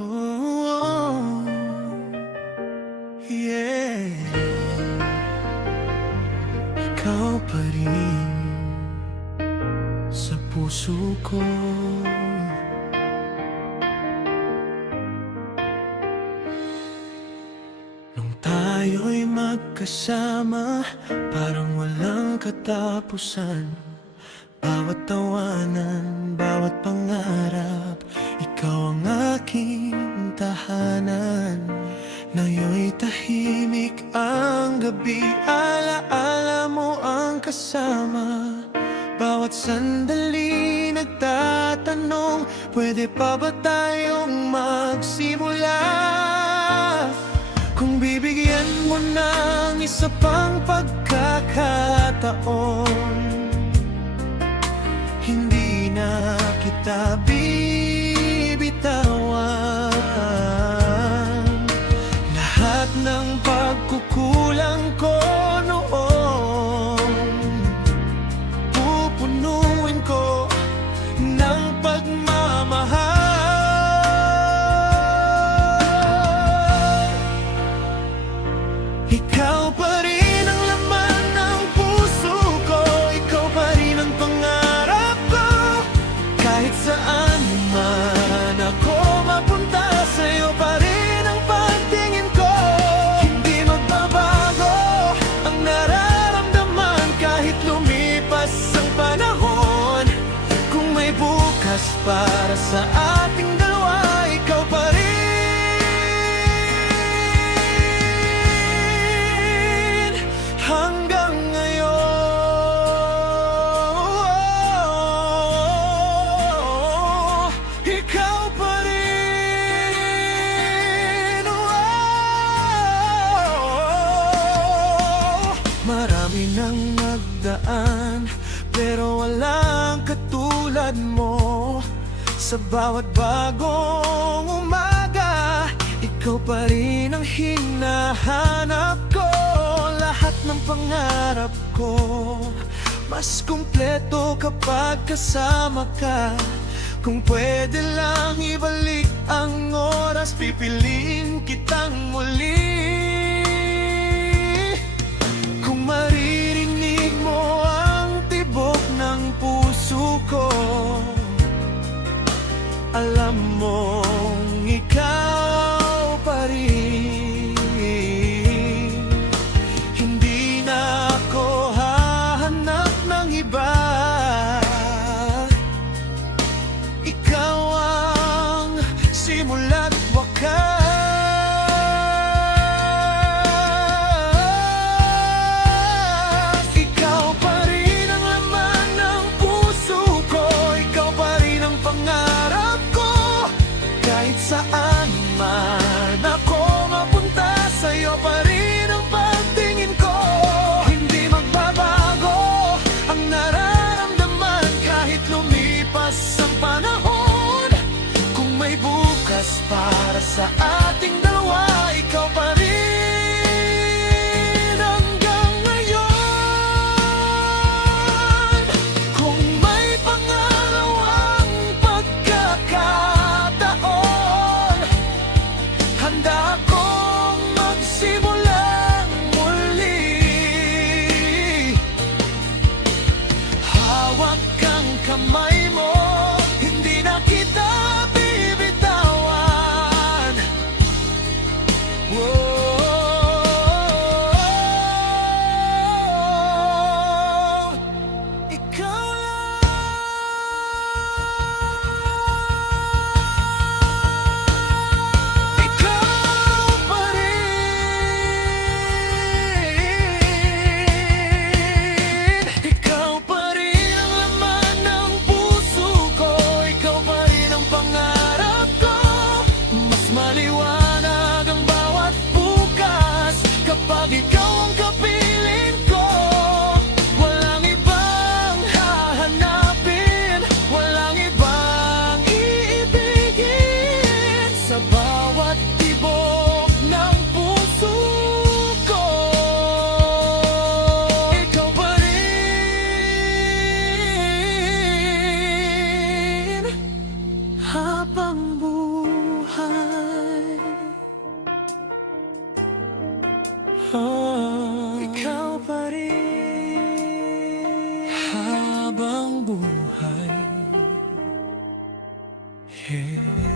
Oh, yeah. Ikaw pa rin sa puso ko. Nung tayo'y magkasama, parang walang katapusan. Bawat tawanan, bawat pangarap, ikaw ang aking tahanan. Ngayon'y tahimik ang gabi, alaala mo ang kasama. Bawat sandali nagtatanong, pwede pa ba tayong magsimula? Kung bibigyan mo ng isa pang pagkakataon, hindi na kita bibitawan. Lahat ng pagkukulang ko noon, pupunuin ko ng pagmamahal. Ikaw pa rin ang laman ng puso ko, ikaw pa rin ang pangarap ko. Kahit saan man ako mapunta, sa'yo pa rin ang pagtingin ko. Hindi magbabago ang nararamdaman kahit lumipas ang panahon. Kung may bukas para sa ating dalawa, ikaw pa rin. Hanggang ngayon, ikaw pa rin. Marami nang nagdaan, pero walang katulad mo. Sa bawat bagong umaga, ikaw pa rin ang hinahanap ko. Lahat ng pangarap ko mas kumpleto kapag kasama ka. Kung pwede lang ibalik ang oras, pipiliin kitang muli. Kung maririnig mo ang tibok ng puso ko, alam mong ikaw pa rin. Hindi na ako hahanap ng iba. Ikaw ang simula't wakas. Ikaw pa rin ang laman ng puso ko, ikaw pa rin ang pangarap ko. Kahit saan man ako mapunta, sa'yo pa rin ang pagtingin ko. Hindi magbabago ang nararamdaman kahit lumipas ang panahon. Kung may bukas para sa ating dalawa, ikaw pa rin. Hanggang ngayon, kung may pangalawang pagkakataon, handa akong magsimulang muli. Hawak ang kamay mo, hindi na kita bibitawan. Ikaw pa rin habang buhay. Yeah.